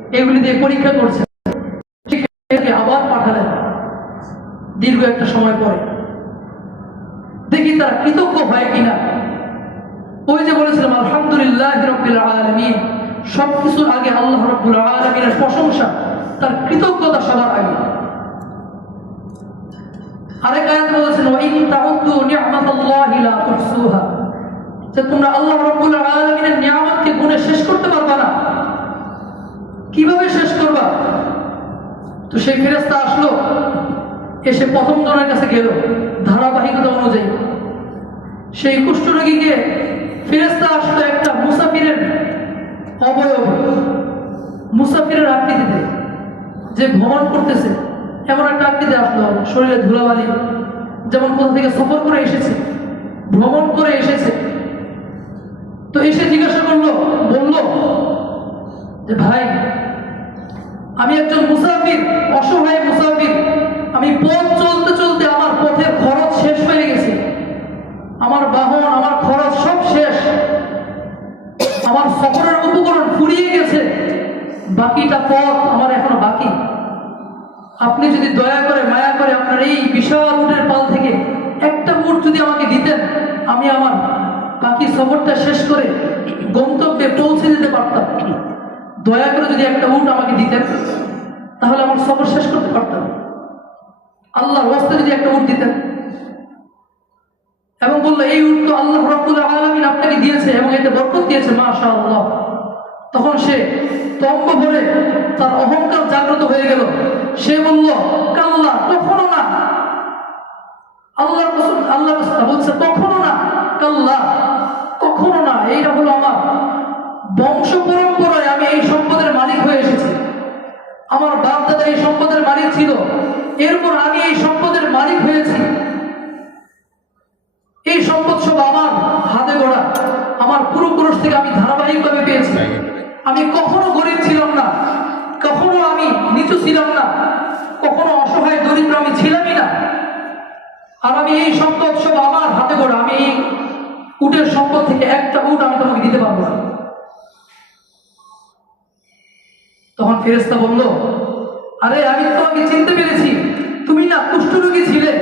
এগুলি দিয়ে পরীক্ষা করছেন। আবার পাঠালেন দীর্ঘ একটা সময় পরে, দেখি তারা কৃতজ্ঞ হয় কিনা। ওই যে বলেছিলাম আলহামদুলিল্লাহ রাব্বিল আলামিন, সবকিছুর আগে আল্লাহ রাব্বুল আলামিনের প্রশংসা, তার কৃতজ্ঞতা সবার আগে। আরেক আয়াতে বলেছেন ওয়া ইন তাউদ্দু নি'মাতাল্লাহি লা তুহসুহা, যে তোমরা আল্লাহ রাব্বুল আলামিনের নিয়ামতকে গুণে শেষ করতে পারবে না। কিভাবে শেষ করবা? তো সেই ফেরেশতা আসলো, এসে প্রথম জনের কাছে গেল ধারাবাহিকতা অনুযায়ী। সেই কুষ্ঠরোগীকে ফেরেশতা আসলো একটা মুসাফিরের অবয়ব, মুসাফিরের আকৃতিতে, যে ভ্রমণ করতেছে এমন একটা আকৃতি আসলো, শরীরে ধুলাবালি, যেমন কোথা থেকে সফর করে এসেছে, ভ্রমণ করে এসেছে। তো এসে জিজ্ঞাসা করলো, বলল যে ভাই, আমি একজন মুসাফির, অসহায় মুসাফির, আমি পথ চলতে চলতে আমার পথের খরচ শেষ হয়ে গেছে, আমার বাহন, আমার খরচ সব শেষ, আমার সফরের উপকরণ ফুরিয়ে গেছে, বাকিটা পথ আমার এখনো বাকি। আপনি যদি দয়া করে মায়া করে আপনার এই বিশাল উটের পাল থেকে একটা উট যদি আমাকে দিতেন, আমি আমার বাকি সফরটা শেষ করে গন্তব্যে পৌঁছে যেতে পারতাম। দয়া করে যদি একটা উট আমাকে দিতেন, তাহলে আমার সফর শেষ করতে পারতাম। আল্লাহর ওয়াস্তে যদি একটা উট দিতেন। এবং বললো এই উট তো আল্লাহ রাব্বুল আলামিন আপনাকে দিয়েছে এবং এতে বরকত দিয়েছে, মাশাআল্লাহ। তখন সে তম্ব ভরে তার অহংকার জাগ্রত হয়ে গেল। সে বলল, কাল্লা, কখনো না। আল্লাহর রাসূল বলছে কখনো না, কাল্লা, কখনো না। এইটা হলো আমার বংশ পরম্পরায়, আমি এই সম্পদের মালিক হয়ে এসেছি। আমার বাপ দাদা এই সম্পদের মালিক ছিল, এরপর আমি এই সম্পদের মালিক হয়েছি। এই সম্পদ সব আমার হাতে গড়া, আমার পূর্বপুরুষ থেকে আমি ধারাবাহিকভাবে পেয়েছি। আমি কখনো গরিব ছিলাম না, কখনো আমি নিচু ছিলাম না, কখনো অসহায় দরিদ্র আমি ছিলামই না। আর আমি এই সম্পদ সব আমার হাতে গড়া, আমি এই উটের সম্পদ থেকে একটা উট আমি তোমাকে দিতে পারবো না। তখন ফেরেশতা বলল, আরে আমি তোমাকে চিনতে পেরেছি, তুমি না কুষ্ঠরোগী ছিলে,